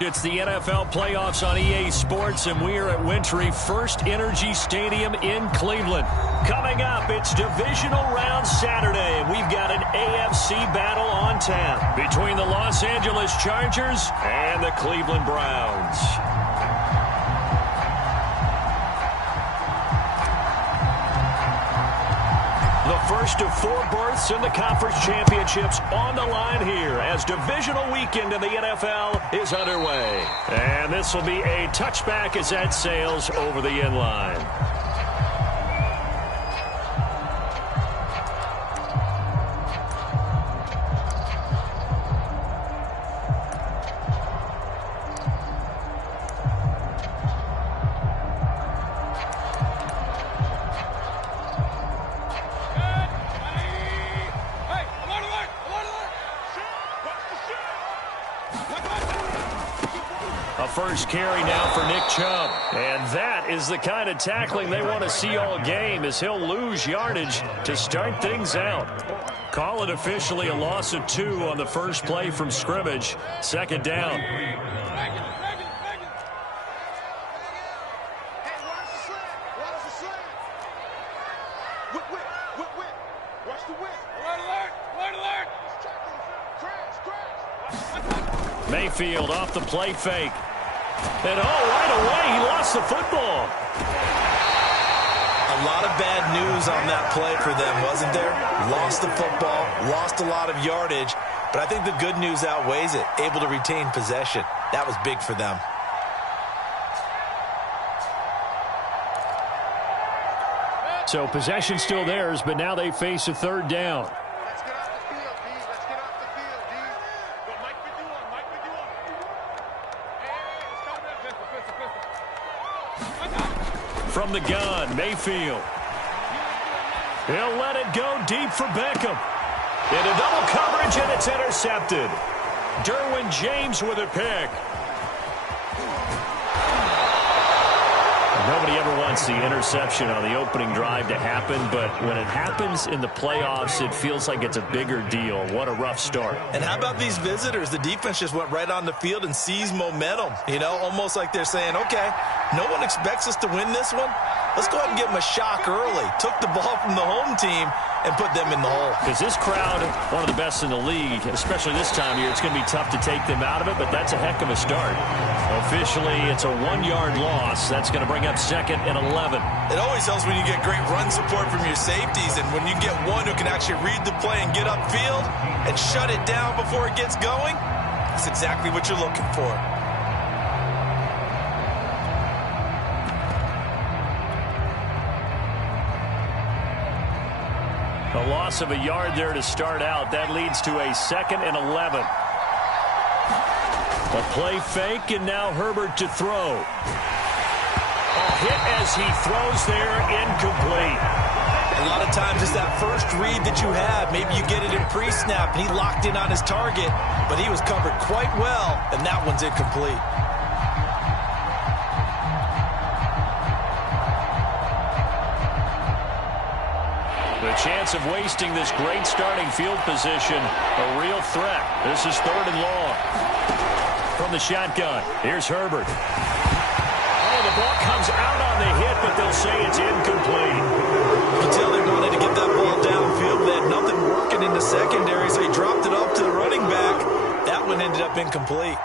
It's the NFL playoffs on EA Sports, and we are at Wintry First Energy Stadium in Cleveland. Coming up, it's divisional round Saturday, and we've got an AFC battle on tap between the Los Angeles Chargers and the Cleveland Browns. The first of 4 berths in the conference championships on the line here as divisional weekend in the NFL is underway. And this will be a touchback as that sails over the end line. First carry now for Nick Chubb. And that is the kind of tackling they want to see all game, as he'll lose yardage to start things out. Call it officially a loss of 2 on the first play from scrimmage. Second down. Mayfield off the play fake. And right away, he lost the football. A lot of bad news on that play for them, wasn't there? Lost the football, lost a lot of yardage, but I think the good news outweighs it. Able to retain possession. That was big for them. So possession still theirs, but now they face a third down. From the gun, Mayfield. He'll let it go deep for Beckham. Into double coverage, and it's intercepted. Derwin James with a pick. Nobody ever wants the interception on the opening drive to happen, but when it happens in the playoffs, it feels like it's a bigger deal. What a rough start. And how about these visitors? The defense just went right on the field and seized momentum. You know, almost like they're saying, okay, no one expects us to win this one. Let's go ahead and give them a shock early. Took the ball from the home team and put them in the hole. Because this crowd, one of the best in the league, especially this time of year, it's going to be tough to take them out of it, but that's a heck of a start. Officially, it's a 1-yard loss. That's going to bring up 2nd and 11. It always helps when you get great run support from your safeties, and when you get one who can actually read the play and get upfield and shut it down before it gets going, that's exactly what you're looking for. A loss of a yard there to start out. That leads to a 2nd and 11. A play fake, and now Herbert to throw. A hit as he throws there, incomplete. A lot of times it's that first read that you have. Maybe you get it in pre-snap, and he locked in on his target, but he was covered quite well, and that one's incomplete. The chance of wasting this great starting field position, a real threat. This is 3rd and long. From the shotgun, here's Herbert. Oh, the ball comes out on the hit, but they'll say it's incomplete. You can tell they wanted to get that ball downfield. They had nothing working in the secondary, so he dropped it off to the running back. That one ended up incomplete.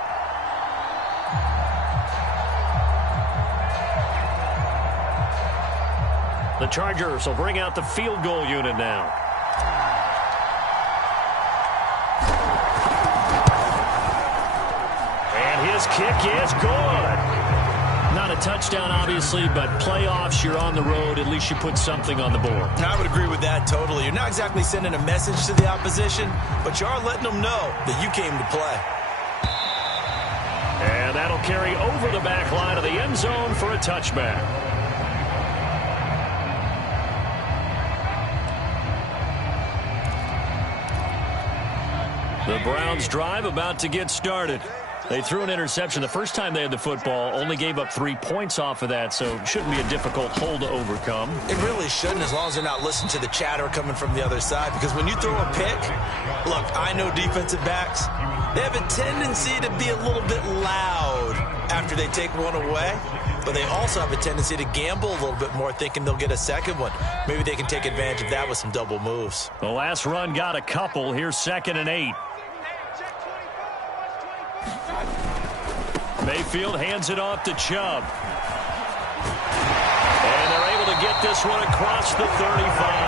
The Chargers will bring out the field goal unit now. And his kick is good. Not a touchdown, obviously, but playoffs, you're on the road. At least you put something on the board. I would agree with that totally. You're not exactly sending a message to the opposition, but you are letting them know that you came to play. And that'll carry over the back line of the end zone for a touchback. The Browns drive about to get started. They threw an interception the first time they had the football, only gave up 3 points off of that, so it shouldn't be a difficult hole to overcome. It really shouldn't, as long as they're not listening to the chatter coming from the other side, because when you throw a pick, look, I know defensive backs, They have a tendency to be a little bit loud after they take one away, but they also have a tendency to gamble a little bit more, thinking they'll get a second one. Maybe they can take advantage of that with some double moves. The last run got a couple. Here's 2nd and 8. Mayfield hands it off to Chubb. And they're able to get this one across the 35.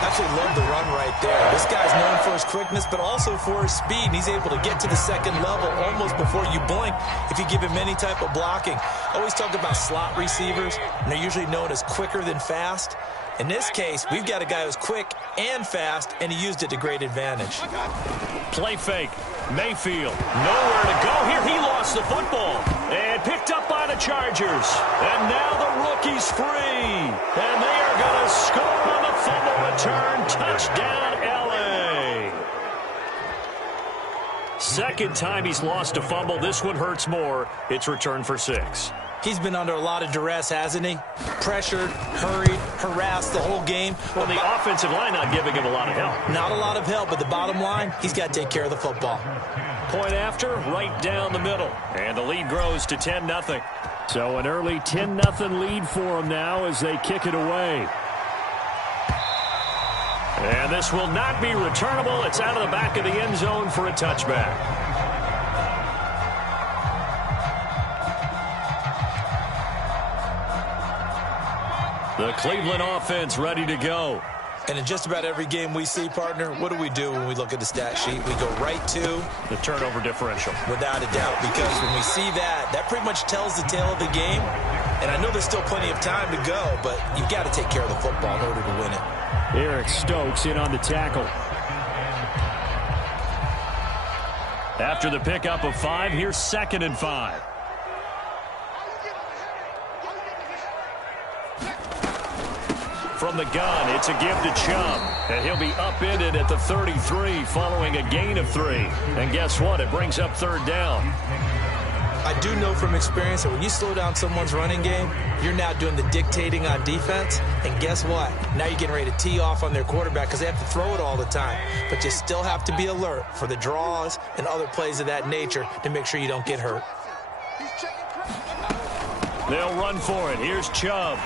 Absolutely love the run right there. This guy's known for his quickness, but also for his speed. And he's able to get to the second level almost before you blink if you give him any type of blocking. Always talk about slot receivers, and they're usually known as quicker than fast. In this case, we've got a guy who's quick and fast, and he used it to great advantage. Play fake. Mayfield, nowhere to go here. He lost the football and picked up by the Chargers. And now the rookie's free. And they are going to score on the fumble return. Touchdown, L.A. Second time he's lost a fumble. This one hurts more. It's returned for 6. He's been under a lot of duress, hasn't he? Pressured, hurried, harassed the whole game. Well, the offensive line not giving him a lot of help. Not a lot of help, but the bottom line, he's got to take care of the football. Point after, right down the middle. And the lead grows to 10-0. So an early 10-0 lead for them now as they kick it away. And this will not be returnable. It's out of the back of the end zone for a touchback. The Cleveland offense ready to go. And in just about every game we see, partner, what do when we look at the stat sheet? We go right to the turnover differential. Without a doubt, because when we see that, that pretty much tells the tale of the game. And I know there's still plenty of time to go, but you've got to take care of the football in order to win it. Eric Stokes in on the tackle. After the pickup of 5, here's 2nd and 5. From the gun, it's a give to Chubb. And he'll be upended at the 33 following a gain of 3. And guess what? It brings up 3rd down. I do know from experience that when you slow down someone's running game, you're now doing the dictating on defense. And guess what? Now you're getting ready to tee off on their quarterback because they have to throw it all the time. But you still have to be alert for the draws and other plays of that nature to make sure you don't get hurt. They'll run for it. Here's Chubb.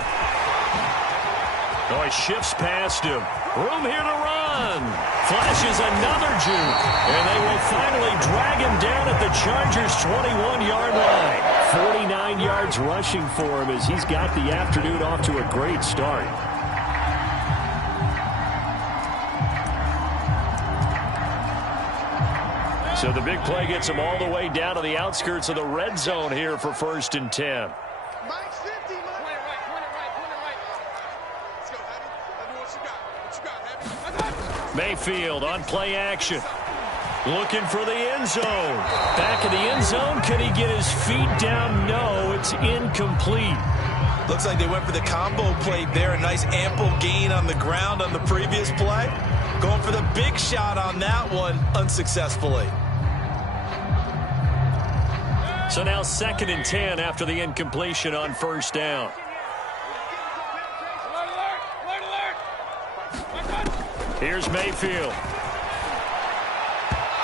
Oh, he shifts past him. Room here to run. Flashes another juke. And they will finally drag him down at the Chargers' 21-yard line. 49 yards rushing for him as he's got the afternoon off to a great start. So the big play gets him all the way down to the outskirts of the red zone here for 1st and 10. Mayfield on play action. Looking for the end zone. Back of the end zone. Can he get his feet down? No, it's incomplete. Looks like they went for the combo play there. A nice ample gain on the ground on the previous play. Going for the big shot on that one unsuccessfully. So now 2nd and 10 after the incompletion on 1st down. Here's Mayfield.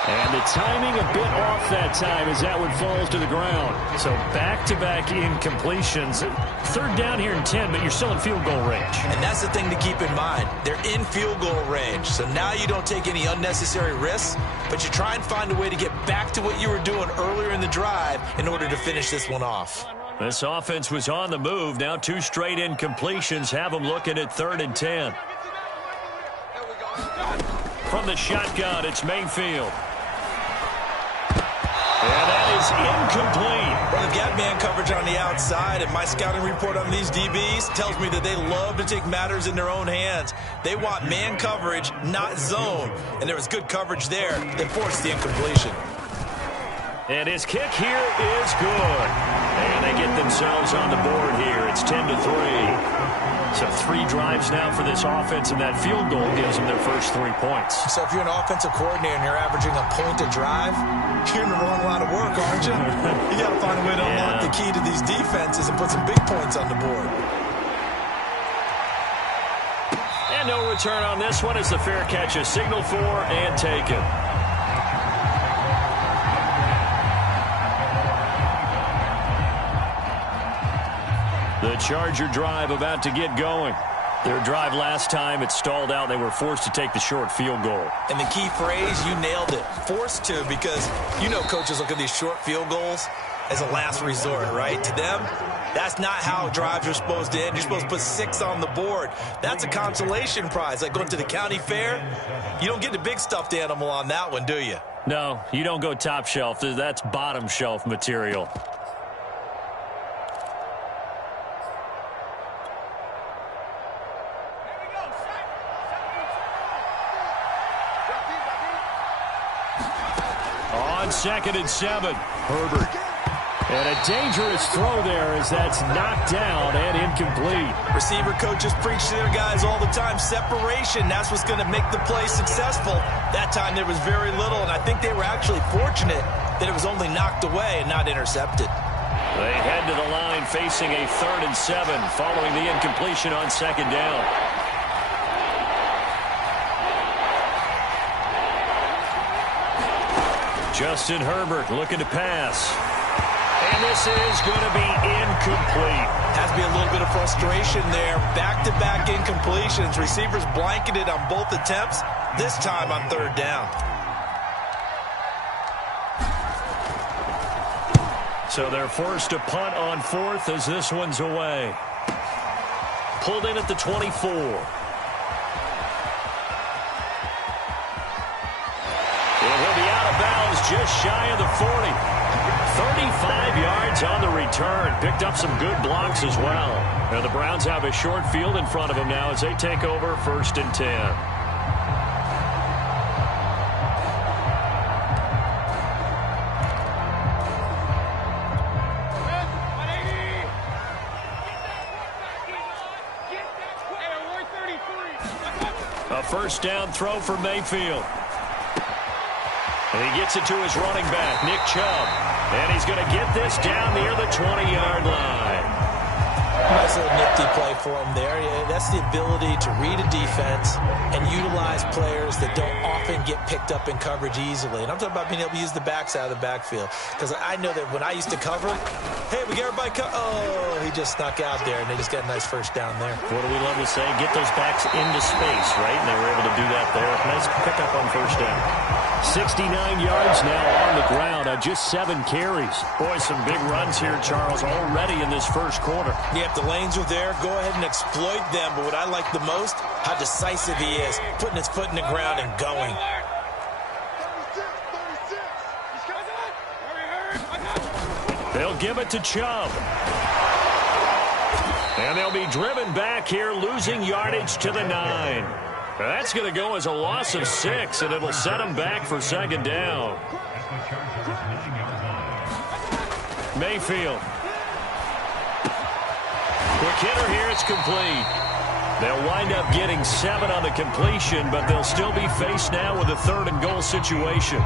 And the timing a bit off that time as that one falls to the ground. So back-to-back incompletions. 3rd down here in 10, but you're still in field goal range. And that's the thing to keep in mind. They're in field goal range. So now you don't take any unnecessary risks, but you try and find a way to get back to what you were doing earlier in the drive in order to finish this one off. This offense was on the move. Now 2 straight incompletions have them looking at 3rd and 10. From the shotgun, it's Mayfield. And that is incomplete. Well, they've got man coverage on the outside, and my scouting report on these DBs tells me that they love to take matters in their own hands. They want man coverage, not zone. And there was good coverage there that forced the incompletion. And his kick here is good. And they get themselves on the board here. It's 10-3. So 3 drives now for this offense, and that field goal gives them their first 3 points. So if you're an offensive coordinator and you're averaging a point a drive, you're in the wrong line of work, aren't you? You got to find a way to unlock the key to these defenses and put some big points on the board. And no return on this one as the fair catch is signaled for and taken. Charger drive about to get going. Their drive last time, it stalled out. They were forced to take the short field goal. And the key phrase, you nailed it, forced to, because you know coaches look at these short field goals as a last resort, right? To them, that's not how drives are supposed to end. You're supposed to put 6 on the board. That's a consolation prize. Like going to the county fair, you don't get the big stuffed animal on that one, do you? No, you don't go top shelf. That's bottom shelf material. On 2nd and 7, Herbert. And a dangerous throw there as that's knocked down and incomplete. Receiver coaches preach to their guys all the time. Separation, that's what's going to make the play successful. That time there was very little, and I think they were actually fortunate that it was only knocked away and not intercepted. They head to the line facing a 3rd and 7 following the incompletion on 2nd down. Justin Herbert looking to pass. And this is going to be incomplete. Has to be a little bit of frustration there. Back-to-back incompletions. Receivers blanketed on both attempts, this time on 3rd down. So they're forced to punt on 4th as this one's away. Pulled in at the 24. And he'll be out of bounds just shy of the 40. 35 yards on the return. Picked up some good blocks as well. Now the Browns have a short field in front of them now as they take over 1st and 10. A 1st down throw for Mayfield. And he gets it to his running back, Nick Chubb. And he's going to get this down near the 20-yard line. Nice little nifty play for him there. Yeah, that's the ability to read a defense and utilize players that don't often get picked up in coverage easily. And I'm talking about being able to use the backside of the backfield. Because I know that when I used to cover, hey, we got everybody oh, he just snuck out there, and they just got a nice 1st down there. What do we love to say? Get those backs into space, right? And they were able to do that there. Nice pickup on 1st down. 69 yards now on the ground on just 7 carries. Boy, some big runs here, Charles, already in this 1st quarter. Yeah, if the lanes are there, go ahead and exploit them. But what I like the most, how decisive he is, putting his foot in the ground and going. They'll give it to Chubb. And they'll be driven back here, losing yardage to the 9. That's going to go as a loss of 6, and it'll set them back for 2nd down. Mayfield. Quick hitter here, it's complete. They'll wind up getting 7 on the completion, but they'll still be faced now with a 3rd and goal situation.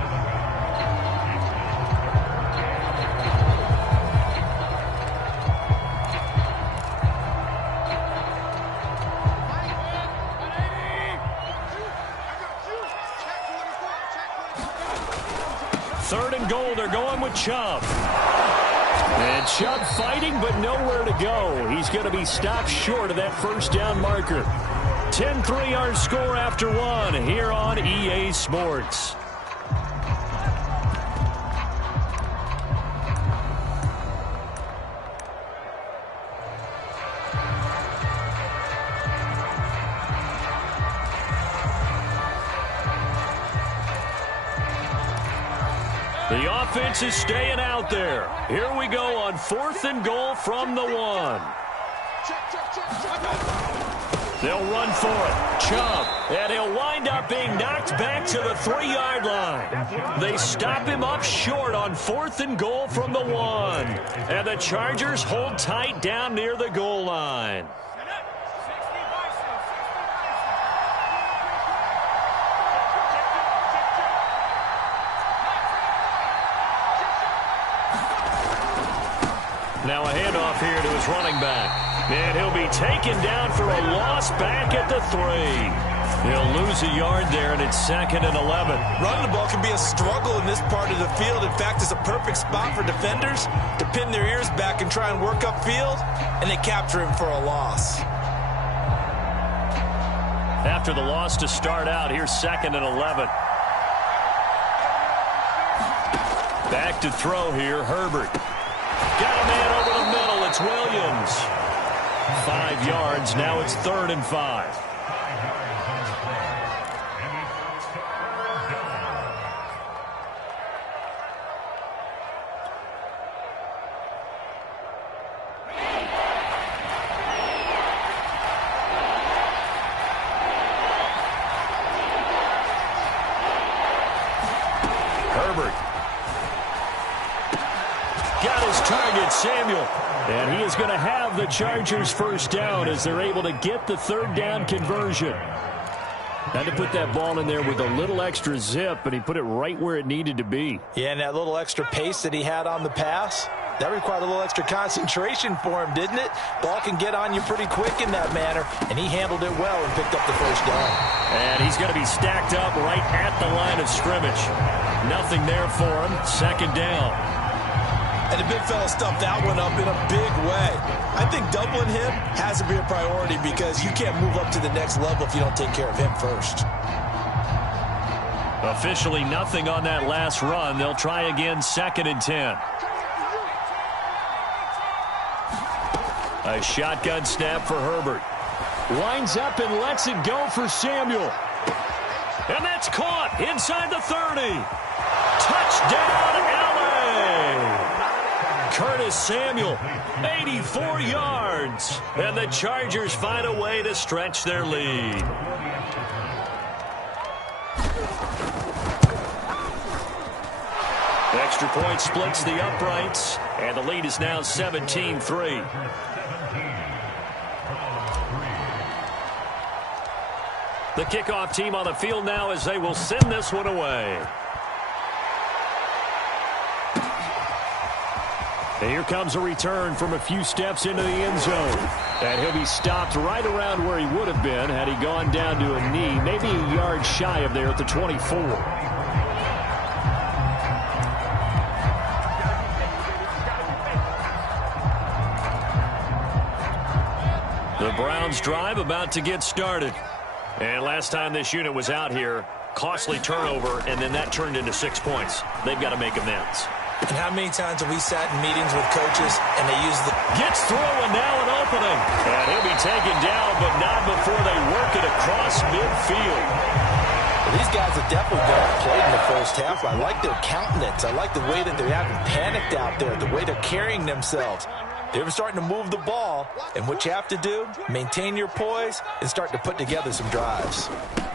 They're going with Chubb. And Chubb fighting, but nowhere to go. He's going to be stopped short of that 1st down marker. 10-3 our score after 1 here on EA Sports. The offense is staying out there. Here we go on 4th and goal from the 1. They'll run for it. Chubb. And he'll wind up being knocked back to the 3-yard line. They stop him up short on 4th and goal from the 1. And the Chargers hold tight down near the goal line. Now a handoff here to his running back. And he'll be taken down for a loss back at the 3. He'll lose a yard there, and it's 2nd and 11. Running the ball can be a struggle in this part of the field. In fact, it's a perfect spot for defenders to pin their ears back and try and work upfield, and they capture him for a loss. After the loss to start out, here's 2nd and 11. Back to throw here, Herbert. Got a man over the middle. It's Williams. 5 yards. Now it's 3rd and 5. Herbert. Got his target, Samuel. And he is going to have the Chargers first down as they're able to get the 3rd down conversion. Had to put that ball in there with a little extra zip, and he put it right where it needed to be. Yeah, and that little extra pace that he had on the pass, that required a little extra concentration for him, didn't it? Ball can get on you pretty quick in that manner, and he handled it well and picked up the first down. And he's going to be stacked up right at the line of scrimmage. Nothing there for him. 2nd down. And the big fella stuffed that one up in a big way. I think doubling him has to be a priority because you can't move up to the next level if you don't take care of him first. Officially nothing on that last run. They'll try again, 2nd and 10. A shotgun snap for Herbert. Winds up and lets it go for Samuel. And that's caught inside the 30. Touchdown, LA! Curtis Samuel, 84 yards. And the Chargers find a way to stretch their lead. Extra point splits the uprights, and the lead is now 17-3. The kickoff team on the field now as they will send this one away. And here comes a return from a few steps into the end zone. And he'll be stopped right around where he would have been had he gone down to a knee, maybe a yard shy of there at the 24. The Browns drive about to get started. And last time this unit was out here, costly turnover, and then that turned into 6 points. They've got to make amends. And how many times have we sat in meetings with coaches and they use the... Gets through and now an opening. And he'll be taken down, but not before they work it across midfield. Well, these guys have definitely been outplayed in the first half. I like their countenance. I like the way that they're acting panicked out there, the way they're carrying themselves. They were starting to move the ball, and what you have to do, maintain your poise and start to put together some drives.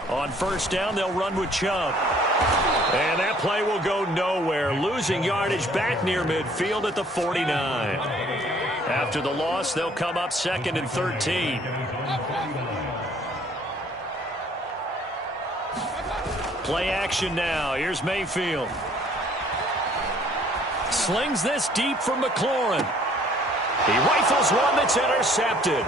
On first down, they'll run with Chubb. And that play will go nowhere, losing yardage back near midfield at the 49. After the loss, they'll come up 2nd and 13. Play action now. Here's Mayfield. Slings this deep from McLaurin. He rifles one that's intercepted.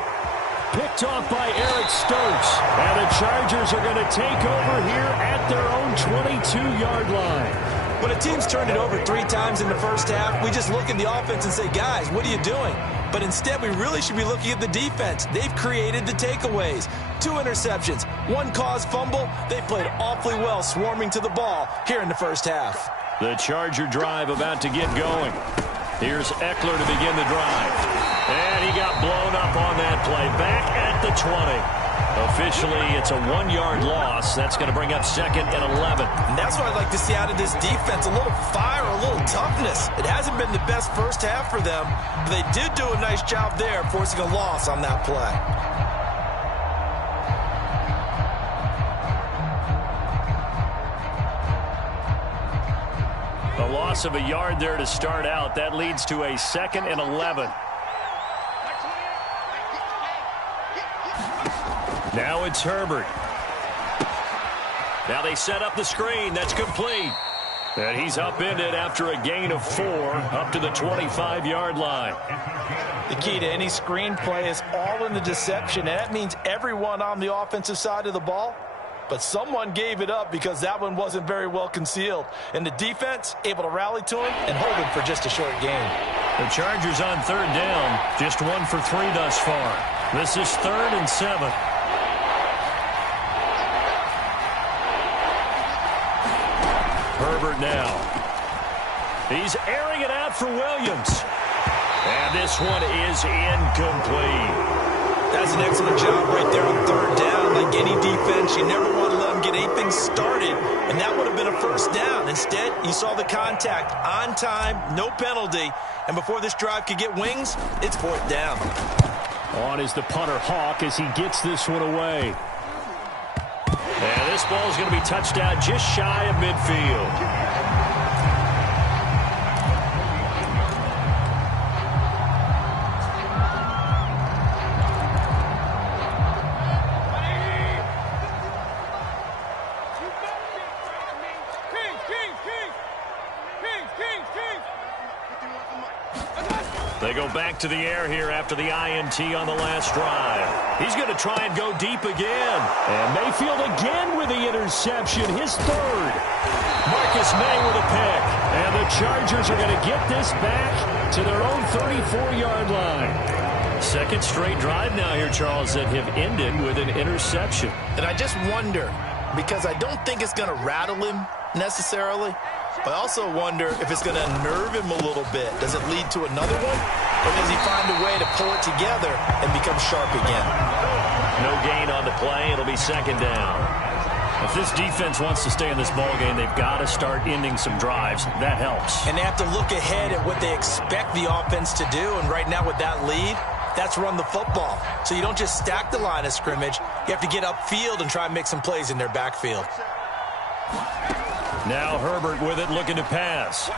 Picked off by Eric Stokes. And the Chargers are going to take over here at their own 22-yard line. When a team's turned it over 3 times in the first half, we just look at the offense and say, guys, what are you doing? But instead, we really should be looking at the defense. They've created the takeaways. 2 interceptions, 1 caused fumble. They played awfully well swarming to the ball here in the first half. The Charger drive about to get going. Here's Eckler to begin the drive. And he got blown up on that play. Back at the 20. Officially, it's a 1-yard loss. That's going to bring up 2nd and 11. And that's what I'd like to see out of this defense. A little fire, a little toughness. It hasn't been the best first half for them, but they did do a nice job there, forcing a loss on that play. A loss of a yard there to start out. That leads to a 2nd and 11. Now it's Herbert. Now they set up the screen. That's complete. And he's upended after a gain of 4 up to the 25-yard line. The key to any screen play is all in the deception, and that means everyone on the offensive side of the ball but someone gave it up because that one wasn't very well concealed. And the defense able to rally to him and hold him for just a short game. The Chargers on third down, just 1 for 3 thus far. This is 3rd and 7. Herbert now. He's airing it out for Williams. And this one is incomplete. That's an excellent job right there on third down. Like any defense, you never want to let them get anything started, and that would have been a first down. Instead, you saw the contact on time, no penalty, and before this drive could get wings, it's 4th down. On is the punter Hawk as he gets this one away. And this ball is going to be touched out just shy of midfield. They go back to the air here after the INT on the last drive. He's going to try and go deep again. And Mayfield again with the interception, his 3rd. Marcus May with a pick. And the Chargers are going to get this back to their own 34-yard line. Second straight drive now here, Charles, that have ended with an interception. And I just wonder, because I don't think it's going to rattle him necessarily, I also wonder if it's going to unnerve him a little bit. Does it lead to another one? Or does he find a way to pull it together and become sharp again? No gain on the play. It'll be 2nd down. If this defense wants to stay in this ballgame, they've got to start ending some drives. That helps. And they have to look ahead at what they expect the offense to do. And right now with that lead, that's run the football. So you don't just stack the line of scrimmage. You have to get upfield and try and make some plays in their backfield. Now Herbert with it, looking to pass.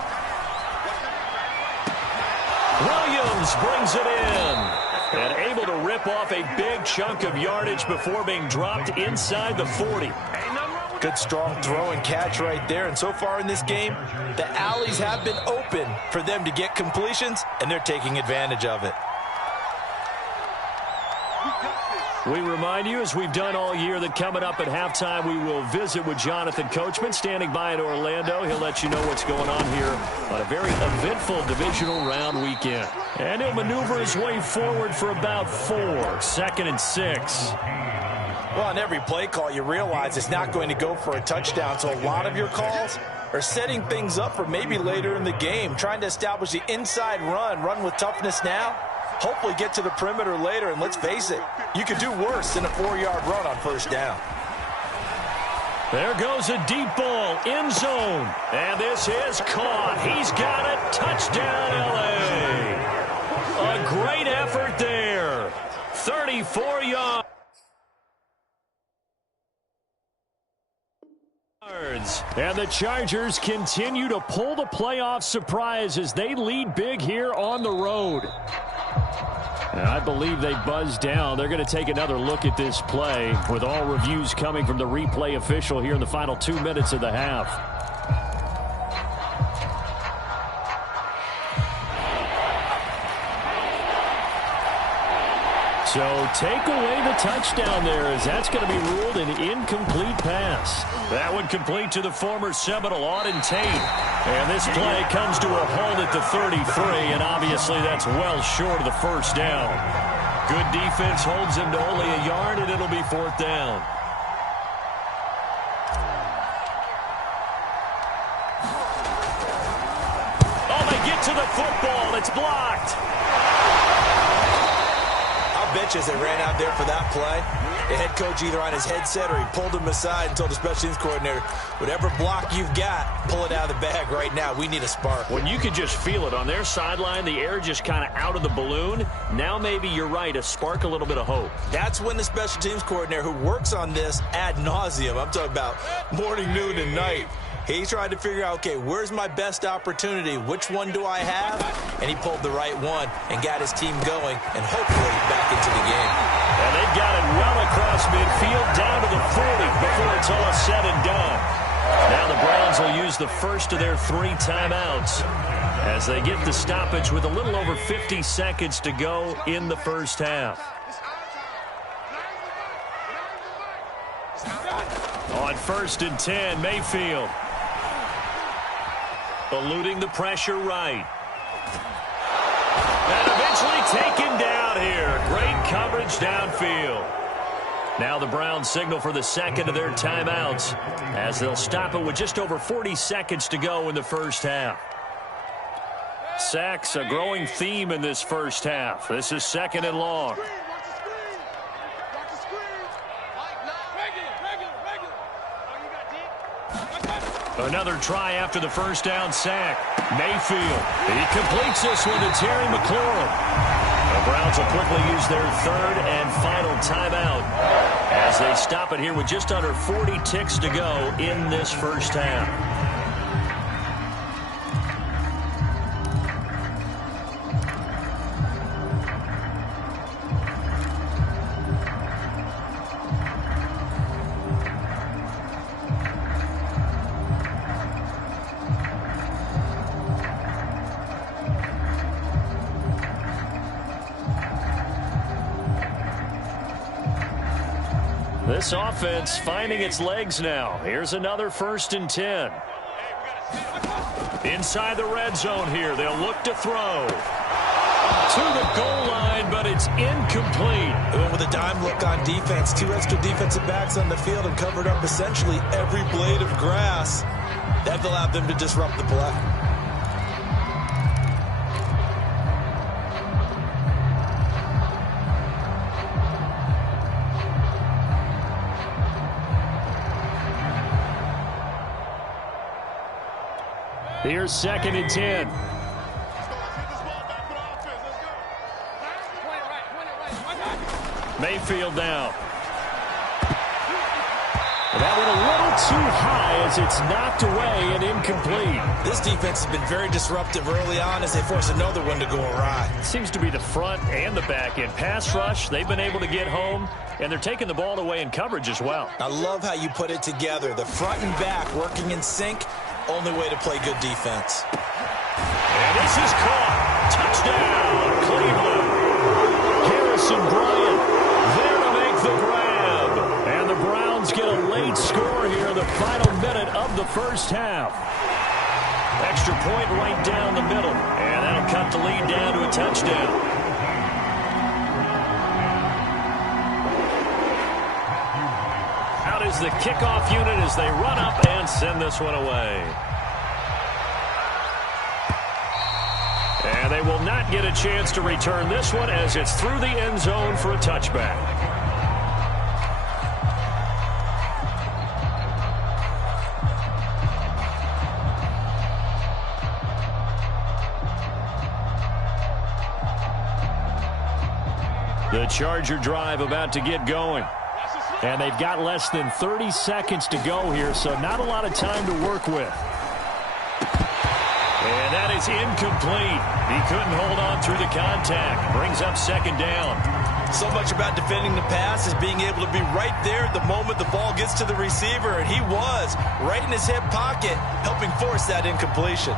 Williams brings it in. And able to rip off a big chunk of yardage before being dropped inside the 40. Good strong throw and catch right there. And so far in this game, the alleys have been open for them to get completions, and they're taking advantage of it. We remind you, as we've done all year, that coming up at halftime, we will visit with Jonathan Coachman, standing by in Orlando. He'll let you know what's going on here on a very eventful divisional round weekend. And he'll maneuver his way forward for about 4. 2nd and 6. Well, on every play call, you realize it's not going to go for a touchdown. So a lot of your calls are setting things up for maybe later in the game, trying to establish the inside run with toughness now. Hopefully get to the perimeter later, and let's face it, you could do worse than a 4-yard run on 1st down. There goes a deep ball, end zone, and this is caught. He's got it, touchdown LA. A great effort there, 34 yards. And the Chargers continue to pull the playoff surprise as they lead big here on the road. And I believe they buzzed down. They're going to take another look at this play with all reviews coming from the replay official here in the final 2 minutes of the half. So take away the touchdown there, as that's going to be ruled an incomplete pass. That one complete to the former Seminole, Auden Tate. And this play comes to a halt at the 33, and obviously that's well short of the 1st down. Good defense holds him to only a yard, and it'll be 4th down. Oh, they get to the football. It's blocked. Bet you as they ran out there for that play, the head coach either on his headset or he pulled him aside and told the special teams coordinator, whatever block you've got, pull it out of the bag right now. We need a spark. When you could just feel it on their sideline, the air just kind of out of the balloon. Now maybe you're right, a spark, a little bit of hope. That's when the special teams coordinator who works on this ad nauseum, I'm talking about morning, noon, and night, he tried to figure out, okay, where's my best opportunity? Which one do I have? And he pulled the right one and got his team going and hopefully back into the game. And they've got it well across midfield down to the 40 before it's all said and done. Now the Browns will use the first of their 3 timeouts as they get the stoppage with a little over 50 seconds to go in the first half. On 1st and 10, Mayfield. Eluding the pressure right. And eventually taken down here. Great coverage downfield. Now the Browns signal for the second of their timeouts as they'll stop it with just over 40 seconds to go in the first half. Sacks, a growing theme in this first half. This is 2nd and long. Another try after the first down sack. Mayfield. He completes this one to Terry McLaurin. The Browns will quickly use their 3rd and final timeout as they stop it here with just under 40 ticks to go in this first half. This offense finding its legs now. Here's another 1st and 10. Inside the red zone here. They'll look to throw. To the goal line, but it's incomplete. With a dime look on defense, 2 extra defensive backs on the field and covered up essentially every blade of grass. That allowed them to disrupt the play. Here's 2nd and 10. Mayfield now. That went a little too high as it's knocked away and incomplete. This defense has been very disruptive early on as they force another one to go awry. Seems to be the front and the back end. Pass rush, they've been able to get home, and they're taking the ball away in coverage as well. I love how you put it together. The front and back working in sync. Only way to play good defense. And this is caught. Touchdown, Cleveland. Harrison Bryant there to make the grab. And the Browns get a late score here in the final minute of the first half. Extra point right down the middle. And that'll cut the lead down to a touchdown. Out is the kickoff unit as they run up and send this one away. And they will not get a chance to return this one as it's through the end zone for a touchback. The Charger drive about to get going. And they've got less than 30 seconds to go here, so not a lot of time to work with. And that is incomplete. He couldn't hold on through the contact. Brings up 2nd down. So much about defending the pass is being able to be right there at the moment the ball gets to the receiver, and he was right in his hip pocket, helping force that incompletion.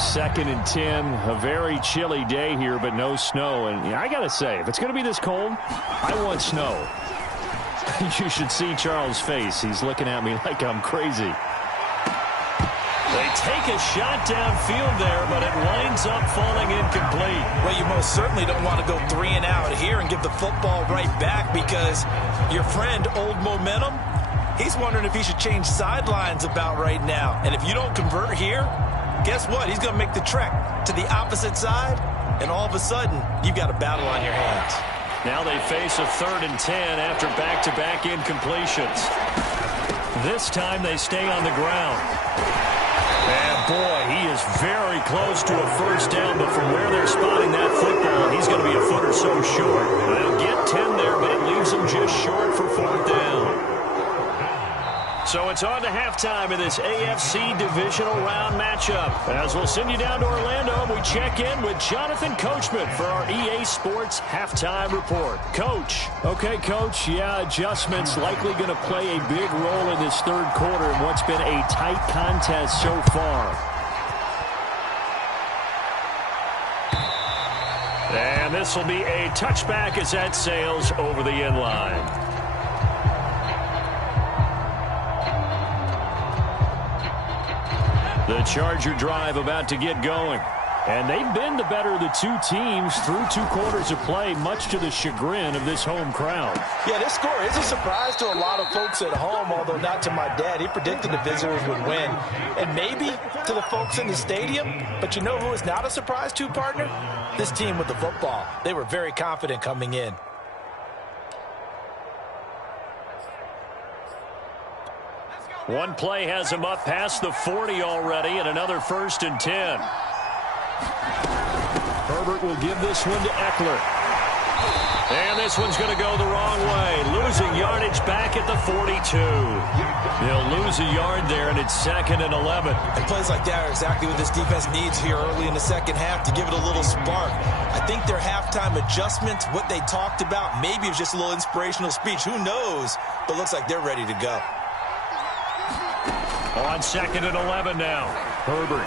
2nd and 10, a very chilly day here, but no snow. And I got to say, if it's going to be this cold, I want snow. You should see Charles' face. He's looking at me like I'm crazy. They take a shot downfield there, but it winds up falling incomplete. Well, you most certainly don't want to go 3 and out here and give the football right back because your friend, Old Momentum, he's wondering if he should change sidelines about right now. And if you don't convert here, guess what? He's going to make the trek to the opposite side, and all of a sudden, you've got a battle on your hands. Now they face a 3rd and 10 after back-to-back incompletions. This time they stay on the ground. And boy, he is very close to a first down, but from where they're spotting that football, he's going to be a foot or so short. They'll get 10 there, but it leaves him just short for 4th down. So it's on to halftime in this AFC divisional round matchup. As we'll send you down to Orlando, and we check in with Jonathan Coachman for our EA Sports halftime report. Coach. Okay, Coach. Yeah, adjustments likely going to play a big role in this 3rd quarter in what's been a tight contest so far. And this will be a touchback as that sails over the end line. The Charger drive about to get going. And they've been the better of the two teams through 2 quarters of play, much to the chagrin of this home crowd. Yeah, this score is a surprise to a lot of folks at home, although not to my dad. He predicted the visitors would win. And maybe to the folks in the stadium. But you know who is not a surprise to, partner? This team with the football. They were very confident coming in. One play has him up past the 40 already, and another 1st and 10. Herbert will give this one to Eckler. And this one's going to go the wrong way. Losing yardage back at the 42. They'll lose a yard there, and it's 2nd and 11. And plays like that are exactly what this defense needs here early in the second half to give it a little spark. I think their halftime adjustments, what they talked about, maybe it was just a little inspirational speech. Who knows? But looks like they're ready to go. On 2nd and 11 now. Herbert.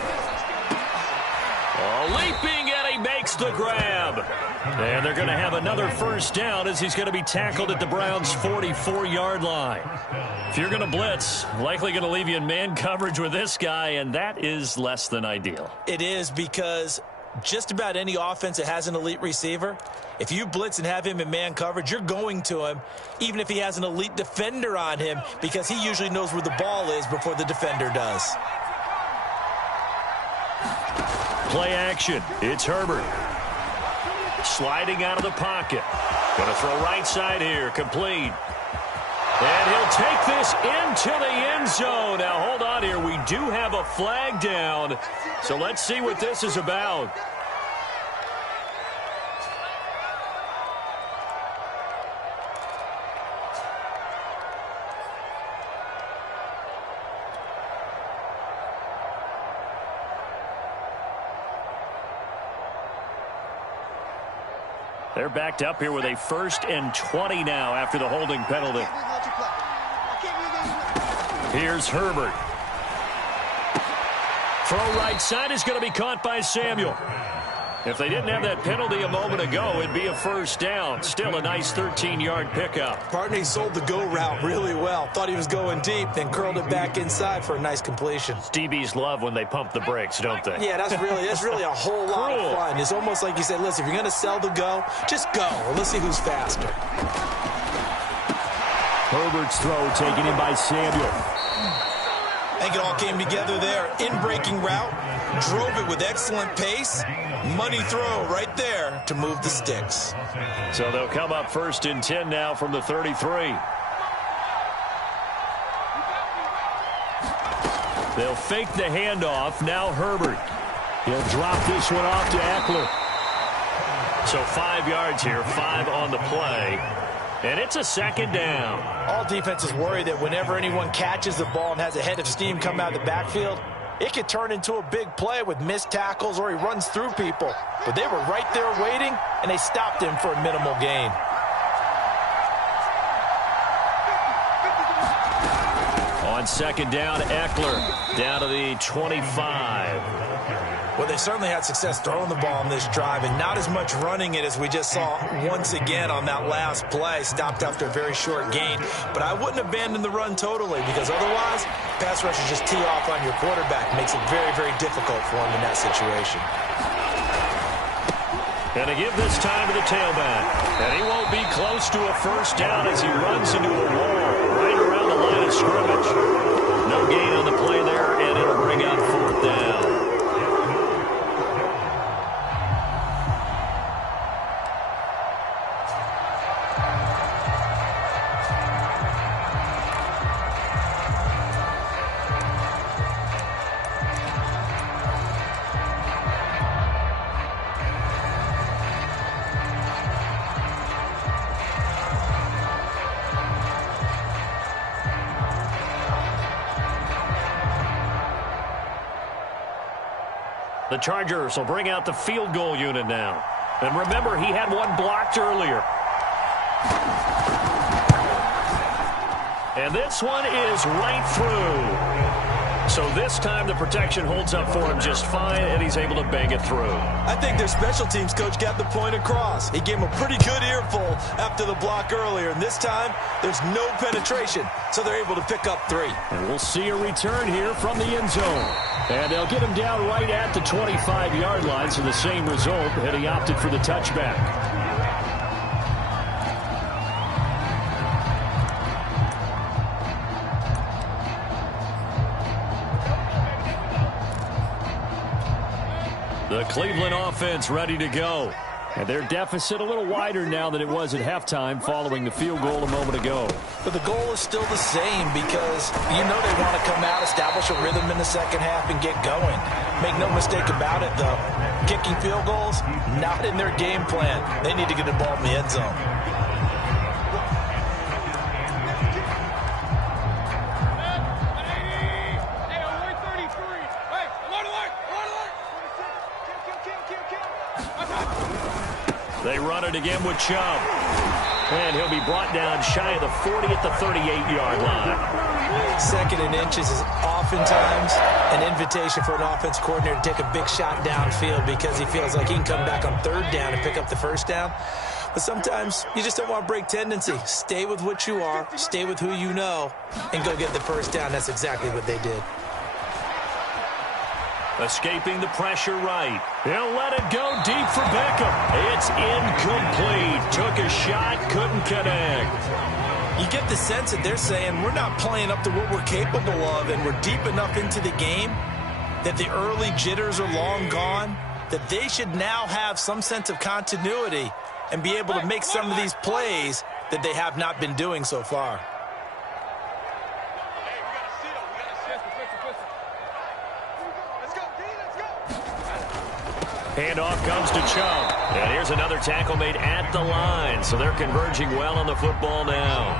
Leaping, and he makes the grab. And they're going to have another 1st down as he's going to be tackled at the Browns' 44-yard line. If you're going to blitz, likely going to leave you in man coverage with this guy, and that is less than ideal. It is, because just about any offense that has an elite receiver, if you blitz and have him in man coverage, you're going to him, even if he has an elite defender on him, because he usually knows where the ball is before the defender does. Play action. It's Herbert. Sliding out of the pocket. Going to throw right side here. Complete. And he'll take this into the end zone. Now, hold on here. We do have a flag down. So let's see what this is about. They're backed up here with a 1st and 20 now after the holding penalty. Here's Herbert. Throw right side is going to be caught by Samuel. If they didn't have that penalty a moment ago, it'd be a 1st down. Still a nice 13-yard pickup. Partner, he sold the go route really well. Thought he was going deep, then curled it back inside for a nice completion. DBs love when they pump the brakes, don't they? Yeah, that's really a whole lot of fun. It's almost like you said, listen, if you're going to sell the go, just go. Let's see who's faster. Herbert's throw taken in by Samuel. I think it all came together there. In-breaking route, drove it with excellent pace. Money throw right there to move the sticks. So they'll come up 1st and 10 now from the 33. They'll fake the handoff. Now Herbert. He'll drop this one off to Eckler. So 5 yards here, 5 on the play. And it's a 2nd down. All defenses worry that whenever anyone catches the ball and has a head of steam come out of the backfield, it could turn into a big play with missed tackles or he runs through people. But they were right there waiting, and they stopped him for a minimal gain. On 2nd down, Eckler down to the 25. Well, they certainly had success throwing the ball on this drive, and not as much running it as we just saw once again on that last play. Stopped after a very short gain. But I wouldn't abandon the run totally, because otherwise, pass rushers just tee off on your quarterback. Makes it very, very difficult for him in that situation. And to give this time to the tailback. And he won't be close to a 1st down as he runs into a wall right around the line of scrimmage. No gain on the play there, and it'll bring out 4th down. The Chargers will bring out the field goal unit now. And remember, he had one blocked earlier. And this one is right through. So this time the protection holds up for him just fine, and he's able to bang it through. I think their special teams coach got the point across. He gave him a pretty good earful after the block earlier, and this time there's no penetration, so they're able to pick up 3. And we'll see a return here from the end zone. And they'll get him down right at the 25-yard line, so the same result, and he opted for the touchback. The Cleveland offense ready to go. And their deficit a little wider now than it was at halftime following the field goal a moment ago. But the goal is still the same because you know they want to come out, establish a rhythm in the second half, and get going. Make no mistake about it, though. Kicking field goals, not in their game plan. They need to get the ball in the end zone. They run it again with Chubb. And he'll be brought down shy of the 40 at the 38-yard line. Second and inches is oftentimes an invitation for an offense coordinator to take a big shot downfield because he feels like he can come back on third down and pick up the first down. But sometimes you just don't want to break tendency. Stay with what you are, stay with who you know, and go get the first down. That's exactly what they did. Escaping the pressure right. He'll let it go deep for Beckham. It's incomplete. Took a shot, couldn't connect. You get the sense that they're saying we're not playing up to what we're capable of, and we're deep enough into the game that the early jitters are long gone, that they should now have some sense of continuity and be able to make some of these plays that they have not been doing so far. Handoff comes to Chubb. And here's another tackle made at the line. So they're converging well on the football now.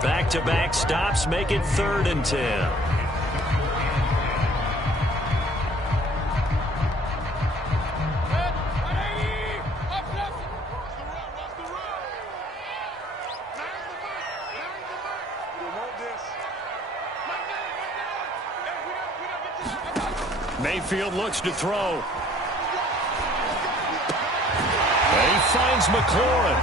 Back-to-back stops make it 3rd and 10. Mayfield looks to throw. Finds McLaurin,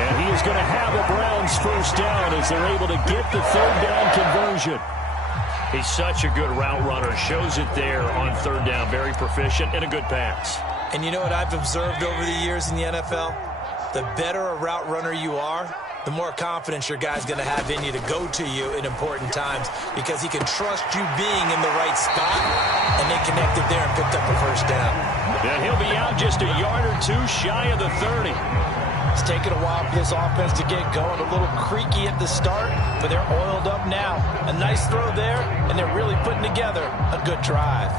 and he is going to have a Browns first down as they're able to get the 3rd down conversion. He's such a good route runner. Shows it there on 3rd down. Very proficient and a good pass. And you know what I've observed over the years in the NFL? The better a route runner you are, the more confidence your guy's going to have in you to go to you in important times because he can trust you being in the right spot, and they connected there and picked up a first down. And he'll be out just a yard or two shy of the 30. It's taken a while for this offense to get going. A little creaky at the start, but they're oiled up now. A nice throw there, and they're really putting together a good drive.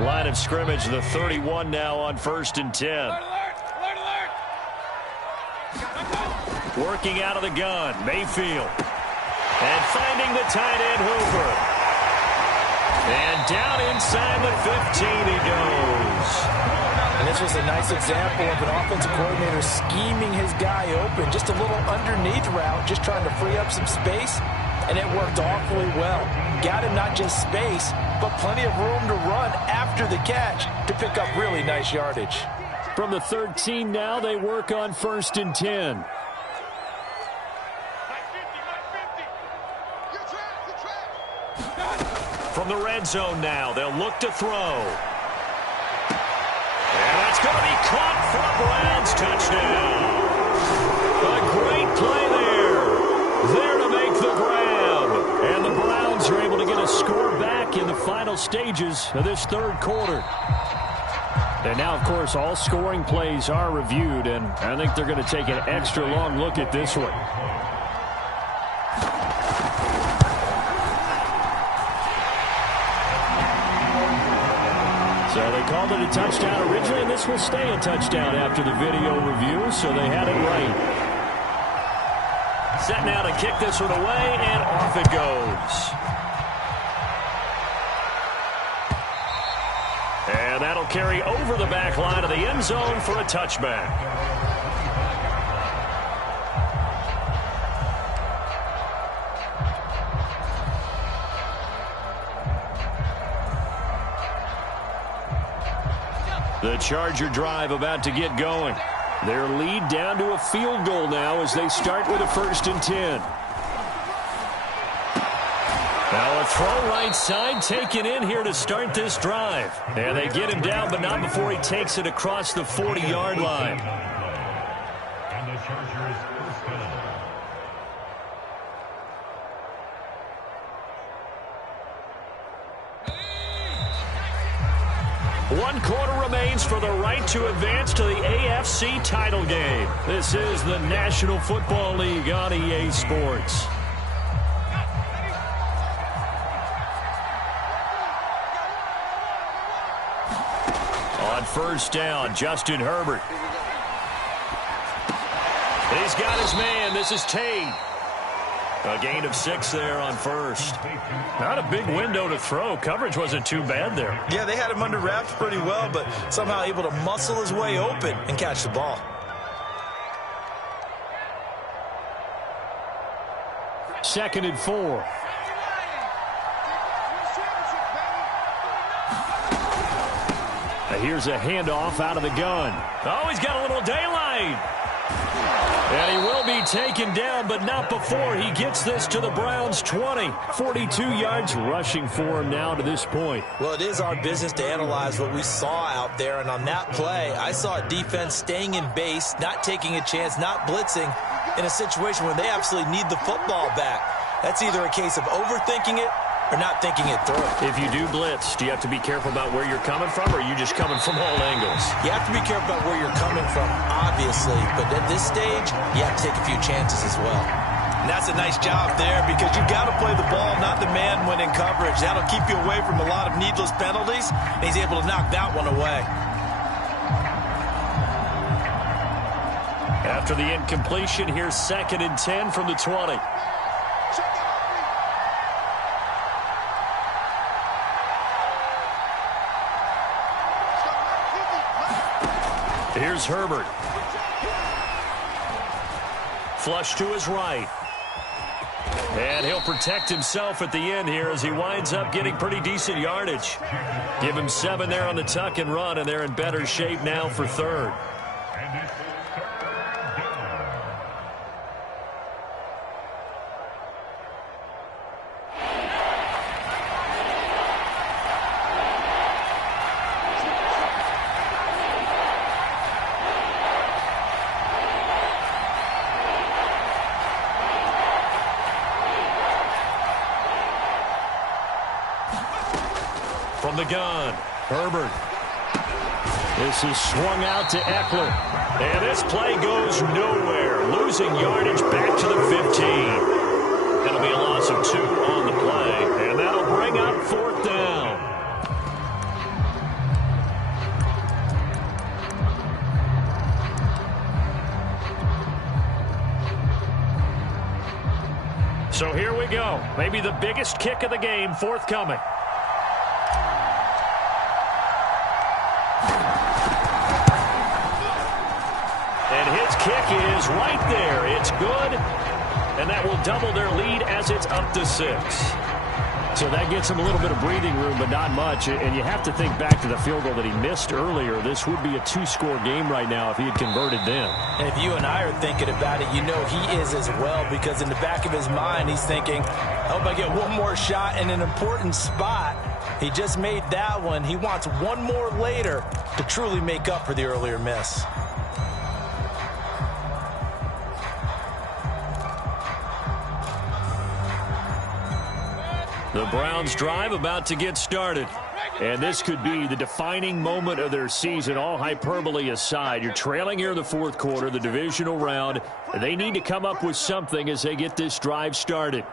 Line of scrimmage, the 31 now on 1st and 10. Working out of the gun, Mayfield. And finding the tight end, Hooper. And down inside the 15 he goes. And this was a nice example of an offensive coordinator scheming his guy open. Just a little underneath route, just trying to free up some space. And it worked awfully well. Got him not just space, but plenty of room to run after the catch to pick up really nice yardage. From the 13 now, they work on 1st and 10. From the red zone now, they'll look to throw. And that's going to be caught for a Browns touchdown. A great play there to make the grab. And the Browns are able to get a score back in the final stages of this 3rd quarter. And now, of course, all scoring plays are reviewed, and I think they're going to take an extra long look at this one. So they called it a touchdown originally, and this will stay a touchdown after the video review, so they had it right. Set now to kick this one away, and off it goes. And that'll carry over the back line of the end zone for a touchback. The Charger drive about to get going. Their lead down to a field goal now as they start with a 1st and 10. Now a throw right side taken in here to start this drive. And they get him down, but not before he takes it across the 40-yard line. And the Chargers first down. One quarter remains for the right to advance to the AFC title game. This is the National Football League on EA Sports. On 1st down, Justin Herbert. He's got his man. This is Tate. A gain of 6 there on 1st. Not a big window to throw. Coverage wasn't too bad there. Yeah, they had him under wraps pretty well, but somehow able to muscle his way open and catch the ball. Second and 4. Here's a handoff out of the gun. Oh, he's got a little daylight. And he will be taken down, but not before he gets this to the Browns' 20. 42 yards rushing for him now to this point. Well, it is our business to analyze what we saw out there, and on that play, I saw a defense staying in base, not taking a chance, not blitzing in a situation where they absolutely need the football back. That's either a case of overthinking it or not thinking it through. If you do blitz, do you have to be careful about where you're coming from, or are you just coming from all angles? You have to be careful about where you're coming from, obviously, but at this stage, you have to take a few chances as well. And that's a nice job there because you've got to play the ball, not the man when in coverage. That'll keep you away from a lot of needless penalties, and he's able to knock that one away. After the incompletion, here's 2nd and 10 from the 20. Here's Herbert. Flush to his right. And he'll protect himself at the end here as he winds up getting pretty decent yardage. Give him 7 there on the tuck and run, and they're in better shape now for 3rd. From the gun, Herbert. This is swung out to Eckler. And this play goes nowhere. Losing yardage back to the 15. It'll be a loss of 2 on the play. And that'll bring up 4th down. So here we go. Maybe the biggest kick of the game forthcoming. Kick is right there. It's good, and that will double their lead as it's up to 6. So that gets them a little bit of breathing room, but not much. And you have to think back to the field goal that he missed earlier. This would be a 2-score game right now if he had converted then. And if you and I are thinking about it, you know he is as well, because in the back of his mind, he's thinking, I hope I get one more shot in an important spot. He just made that one. He wants one more later to truly make up for the earlier miss. The Browns drive about to get started. And this could be the defining moment of their season, all hyperbole aside. You're trailing here in the 4th quarter, the divisional round. They need to come up with something as they get this drive started.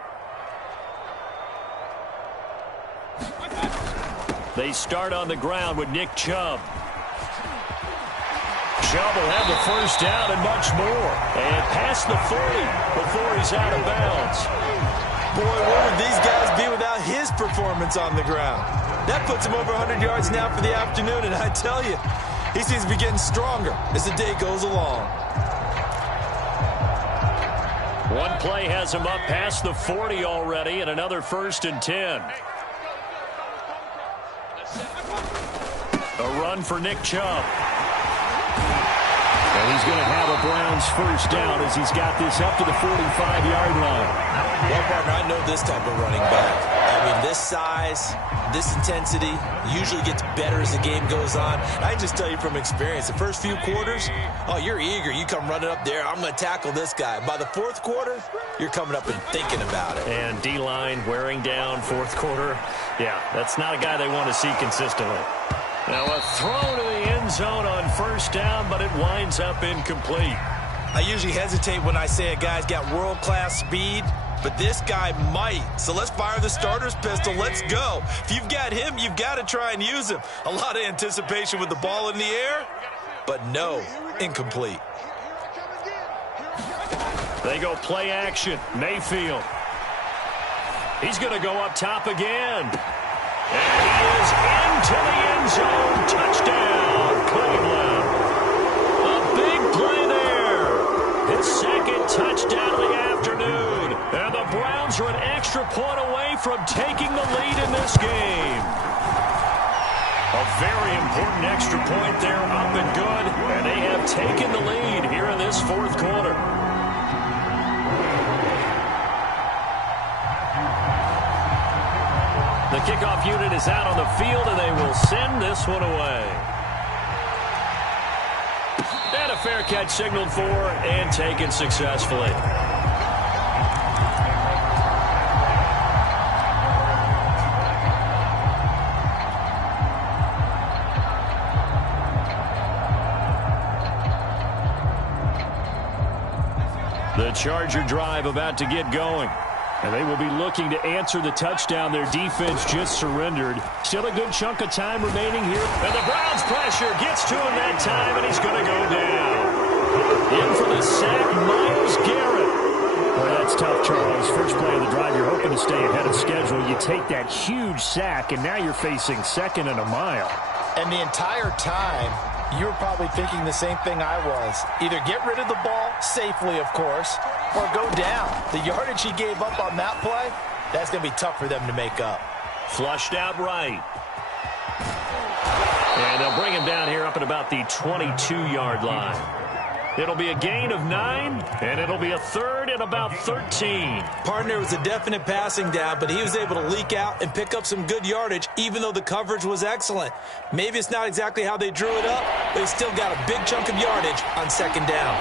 They start on the ground with Nick Chubb. Chubb will have the 1st down and much more. And past the 40 before he's out of bounds. Boy, where would these guys be without his performance on the ground? That puts him over 100 yards now for the afternoon, and I tell you, he seems to be getting stronger as the day goes along. One play has him up past the 40 already, and another 1st and 10. A run for Nick Chubb. And he's going to have a Browns first down as he's got this up to the 45-yard line. Well, partner, I know this type of running back. I mean, this size, this intensity usually gets better as the game goes on. I can just tell you from experience, the first few quarters, oh, you're eager. You come running up there, I'm going to tackle this guy. By the fourth quarter, you're coming up and thinking about it. And D-line wearing down fourth quarter. Yeah, that's not a guy they want to see consistently. Now a throw to the end zone on first down, but it winds up incomplete. I usually hesitate when I say a guy's got world-class speed, but this guy might. So let's fire the starter's pistol. Let's go. If you've got him, you've got to try and use him. A lot of anticipation with the ball in the air, but no, incomplete. They go play action. Mayfield. He's going to go up top again. And he is into the end zone. Touchdown, Cleveland. A big play there. His second touchdown of the afternoon. And the Browns are an extra point away from taking the lead in this game. A very important extra point there, up and good. And they have taken the lead here in this fourth quarter. The kickoff unit is out on the field, and they will send this one away. And a fair catch signaled for and taken successfully. The Charger drive about to get going. And they will be looking to answer the touchdown their defense just surrendered. Still a good chunk of time remaining here. And the Browns pressure gets to him that time, and he's going to go down. In for the sack, Myles Garrett. Boy, that's tough, Charles. First play of the drive, you're hoping to stay ahead of schedule. You take that huge sack, and now you're facing second and a mile. And the entire time, you were probably thinking the same thing I was. Either get rid of the ball, safely, of course, or go down. The yardage he gave up on that play, that's going to be tough for them to make up. Flushed out right. And they'll bring him down here up at about the 22-yard line. It'll be a gain of 9, and it'll be a third and about 13. Partner, was a definite passing down, but he was able to leak out and pick up some good yardage, even though the coverage was excellent. Maybe it's not exactly how they drew it up, but he still got a big chunk of yardage on second down.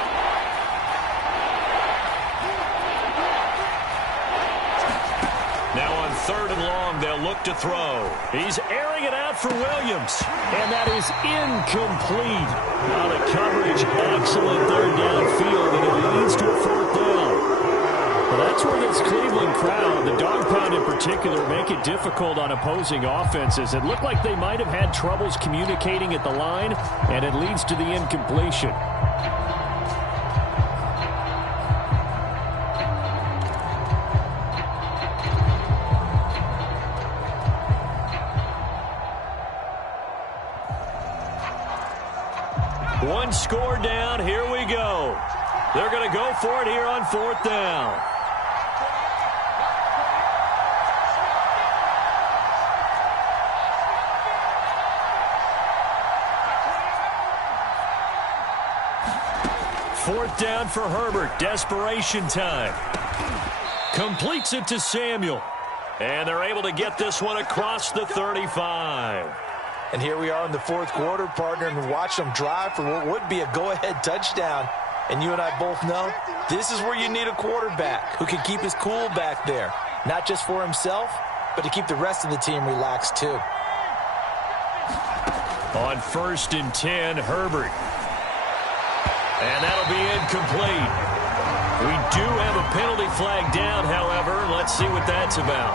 Now on third and long, they'll look to throw. He's airing it out for Williams. And that is incomplete. Now the coverage, excellent third downfield, and it leads to a fourth down. Well, that's where this Cleveland crowd, the dog pound in particular, make it difficult on opposing offenses. It looked like they might have had troubles communicating at the line, and it leads to the incompletion. One score down. Here we go. They're going to go for it here on fourth down. Fourth down for Herbert. Desperation time. Completes it to Samuel. And they're able to get this one across the 35. And here we are in the fourth quarter, partner, and watch them drive for what would be a go-ahead touchdown. And you and I both know this is where you need a quarterback who can keep his cool back there. Not just for himself, but to keep the rest of the team relaxed too. On 1st and 10, Herbert. And that'll be incomplete. We do have a penalty flag down, however. Let's see what that's about.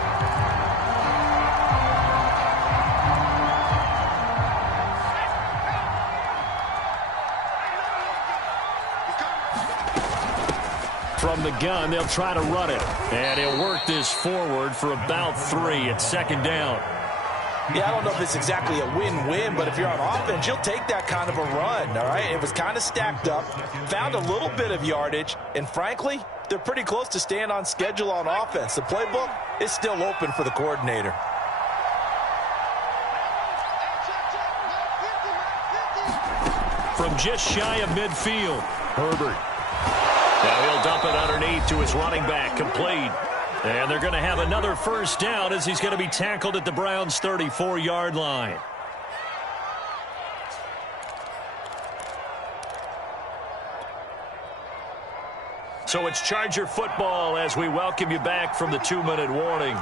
From the gun, they'll try to run it. And he'll work this forward for about 3 at second down. Yeah, I don't know if it's exactly a win-win, but if you're on offense, you'll take that kind of a run, all right? It was kind of stacked up, found a little bit of yardage, and frankly, they're pretty close to staying on schedule on offense. The playbook is still open for the coordinator. from just shy of midfield. Herbert. Now he'll dump it underneath to his running back, complete. And they're going to have another first down as he's going to be tackled at the Browns' 34-yard line. So it's Charger football as we welcome you back from the 2-minute warning.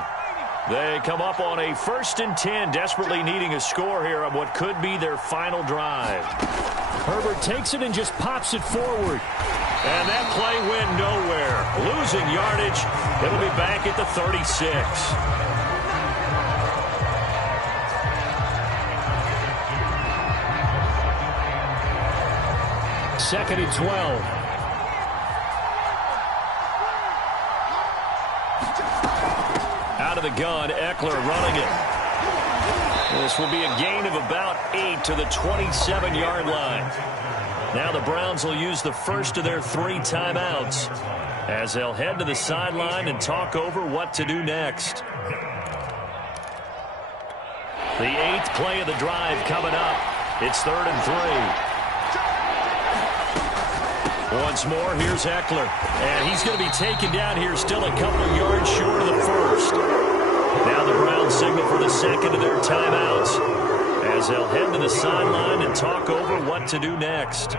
They come up on a 1st and 10, desperately needing a score here on what could be their final drive. Herbert takes it and just pops it forward. And that play went nowhere. Losing yardage. It'll be back at the 36. 2nd and 12. Out of the gun, Eckler running it. This will be a gain of about 8 to the 27-yard line. Now the Browns will use the first of their 3 timeouts as they'll head to the sideline and talk over what to do next. The 8th play of the drive coming up. It's 3rd and 3. Once more, here's Eckler. And he's going to be taken down here, still a couple yards short of the first. Now the Browns signal for the 2nd of their timeouts as they'll head to the sideline and talk over what to do next.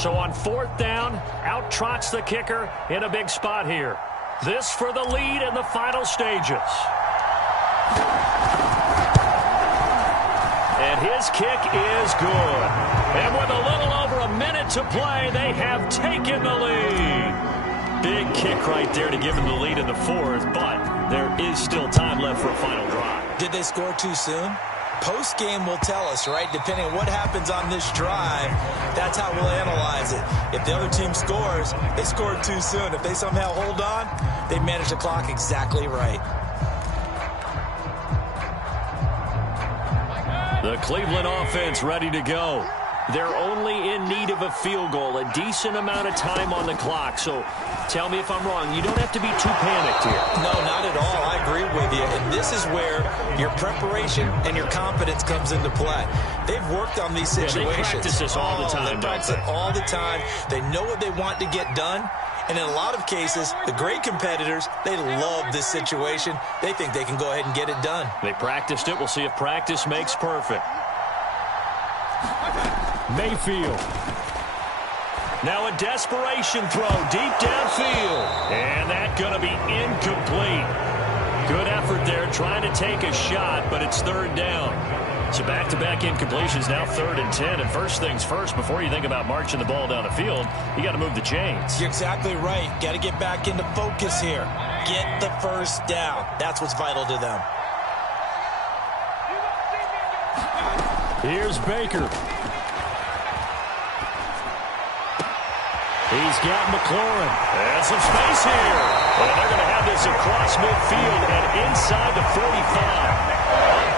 So on 4th down, out trots the kicker in a big spot here. This for the lead in the final stages. And his kick is good. And with a little over a minute to play, they have taken the lead. Big kick right there to give them the lead in the 4th, but there is still time left for a final drive. Did they score too soon? Post-game will tell us, right? Depending on what happens on this drive, that's how we'll analyze it. If the other team scores, they scored too soon. If they somehow hold on, they manage the clock exactly right. The Cleveland offense ready to go. They're only in need of a field goal, a decent amount of time on the clock. So tell me if I'm wrong. You don't have to be too panicked here. No, not at all. I agree with you. And this is where your preparation and your confidence comes into play. They've worked on these situations. They practice this all the time. They practice it all the time. They know what they want to get done. And in a lot of cases, the great competitors, they love this situation. They think they can go ahead and get it done. They practiced it. We'll see if practice makes perfect. Mayfield. Now a desperation throw deep downfield. And that's going to be incomplete. Good effort there trying to take a shot, but it's 3rd down. So back-to-back incompletions, now 3rd and 10. And first things first, before you think about marching the ball down the field, you got to move the chains. You're exactly right. Got to get back into focus here. Get the first down. That's what's vital to them. Here's Baker. He's got McLaurin. And some space here. And they're going to have this across midfield and inside the 45.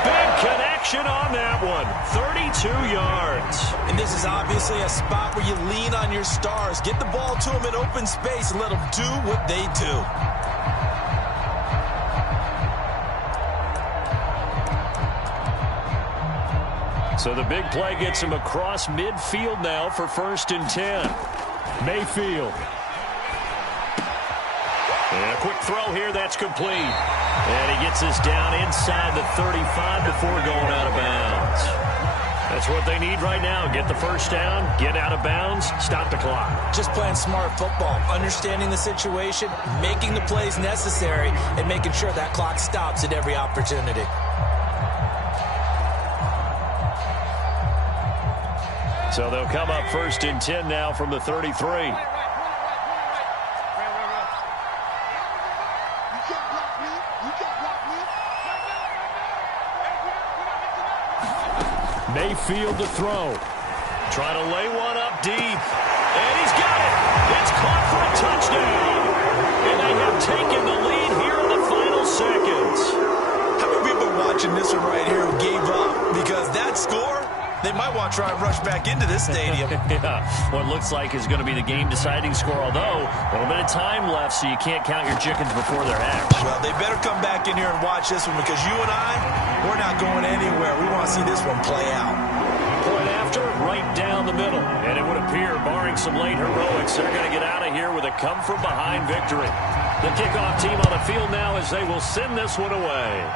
Big connection on that one. 32 yards. And this is obviously a spot where you lean on your stars. Get the ball to them in open space and let them do what they do. So the big play gets him across midfield now for 1st and 10. Mayfield. And a quick throw here, that's complete. And he gets this down inside the 35 before going out of bounds. That's what they need right now. Get the first down, get out of bounds, stop the clock. Just playing smart football, understanding the situation, making the plays necessary, and making sure that clock stops at every opportunity. So they'll come up 1st and 10 now from the 33. Mayfield to throw. Trying to lay one up deep. And he's got it. It's caught for a touchdown. And they have taken the lead here in the final seconds. How many people are watching this one right here who gave up? Because that score, they might want to try and rush back into this stadium. Yeah, what looks like is going to be the game-deciding score, although a little bit of time left, so you can't count your chickens before they're hatched. Well, they better come back in here and watch this one because you and I, we're not going anywhere. We want to see this one play out. Point after, right down the middle. And it would appear, barring some late heroics, they're going to get out of here with a come-from-behind victory. The kickoff team on the field now as they will send this one away.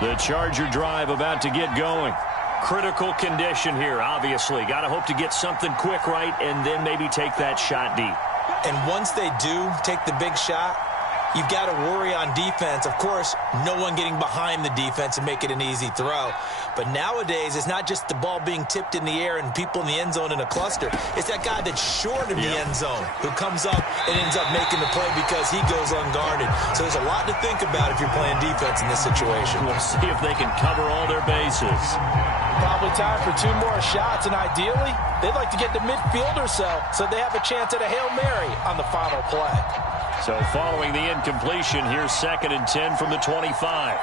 The Charger drive about to get going. Critical condition here, obviously. Got to hope to get something quick right and then maybe take that shot deep. And once they do take the big shot, you've got to worry on defense. Of course, no one getting behind the defense and make it an easy throw. But nowadays, it's not just the ball being tipped in the air and people in the end zone in a cluster. It's that guy that's short of the end zone who comes up and ends up making the play because he goes unguarded. So there's a lot to think about if you're playing defense in this situation. We'll see if they can cover all their bases. Probably time for 2 more shots, and ideally, they'd like to get to midfield or so they have a chance at a Hail Mary on the final play. So following the incompletion, here's 2nd and 10 from the 25.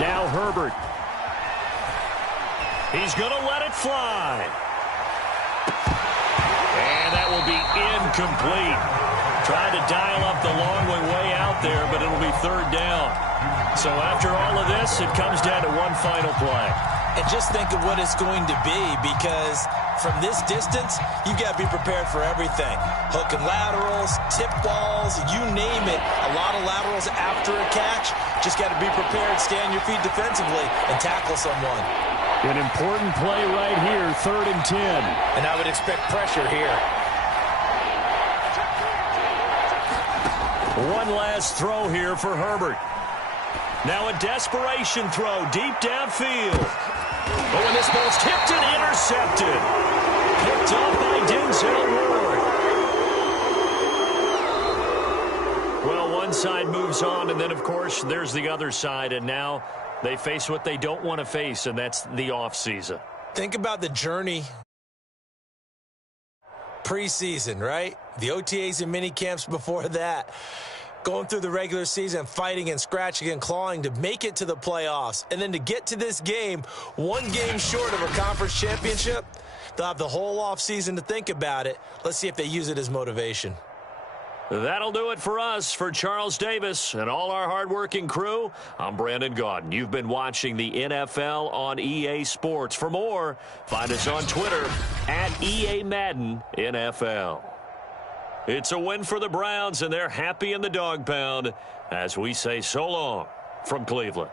Now Herbert. He's going to let it fly. And that will be incomplete. Tried to dial up the long way out there, but it'll be 3rd down. So after all of this, it comes down to one final play. And just think of what it's going to be, because from this distance, you've got to be prepared for everything. Hook and laterals, tip balls, you name it. A lot of laterals after a catch. Just got to be prepared, stay on your feet defensively, and tackle someone. An important play right here, 3rd and 10. And I would expect pressure here. One last throw here for Herbert. Now a desperation throw deep downfield. Oh, and this ball's tipped and intercepted. Picked up by Denzel Ward. Well, one side moves on, and then, of course, there's the other side, and now they face what they don't want to face, and that's the offseason. Think about the journey preseason, right? The OTAs and mini camps before that. Going through the regular season, fighting and scratching and clawing to make it to the playoffs. And then to get to this game, 1 game short of a conference championship, they'll have the whole offseason to think about it. Let's see if they use it as motivation. That'll do it for us. For Charles Davis and all our hardworking crew, I'm Brandon Gaudin. You've been watching the NFL on EA Sports. For more, find us on Twitter at EA Madden NFL. It's a win for the Browns, and they're happy in the dog pound as we say so long from Cleveland.